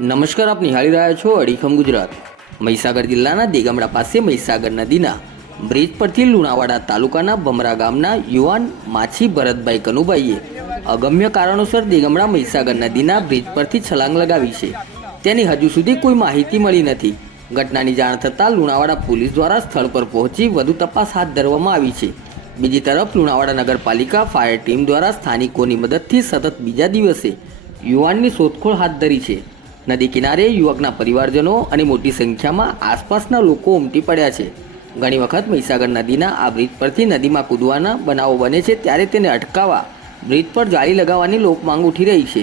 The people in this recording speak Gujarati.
નમસ્કાર, આપ નિહાળી રહ્યા છો અડીખમ ગુજરાત. મહીસાગર જિલ્લાના દેગામડા પાસે મહીસાગર નદીના બ્રિજ પરથી લુણાવાડા તાલુકાના ભમરા ગામના યુવાન માછી ભરતભાઈ કનુભાઈએ અગમ્ય કારણોસર દેગમડા મહીસાગર નદીના બ્રિજ પરથી છલાંગ લગાવી છે. તેની હજુ સુધી કોઈ માહિતી મળી નથી. ઘટનાની જાણ થતાં લુણાવાડા પોલીસ દ્વારા સ્થળ પર પહોંચી વધુ તપાસ હાથ ધરવામાં આવી છે. બીજી તરફ લુણાવાડા નગરપાલિકા ફાયર ટીમ દ્વારા સ્થાનિકોની મદદથી સતત બીજા દિવસે યુવાનની શોધખોળ હાથ ધરી છે. નદી કિનારે યુવકના પરિવારજનો અને મોટી સંખ્યામાં આસપાસના લોકો ઉમટી પડ્યા છે. ઘણી વખત મહીસાગર નદીના આ બ્રિજ પરથી નદીમાં કૂદવાના બનાવો બને છે ત્યારે તેને અટકાવવા બ્રિજ પર જાળી લગાવવાની લોકમાંગ ઉઠી રહી છે.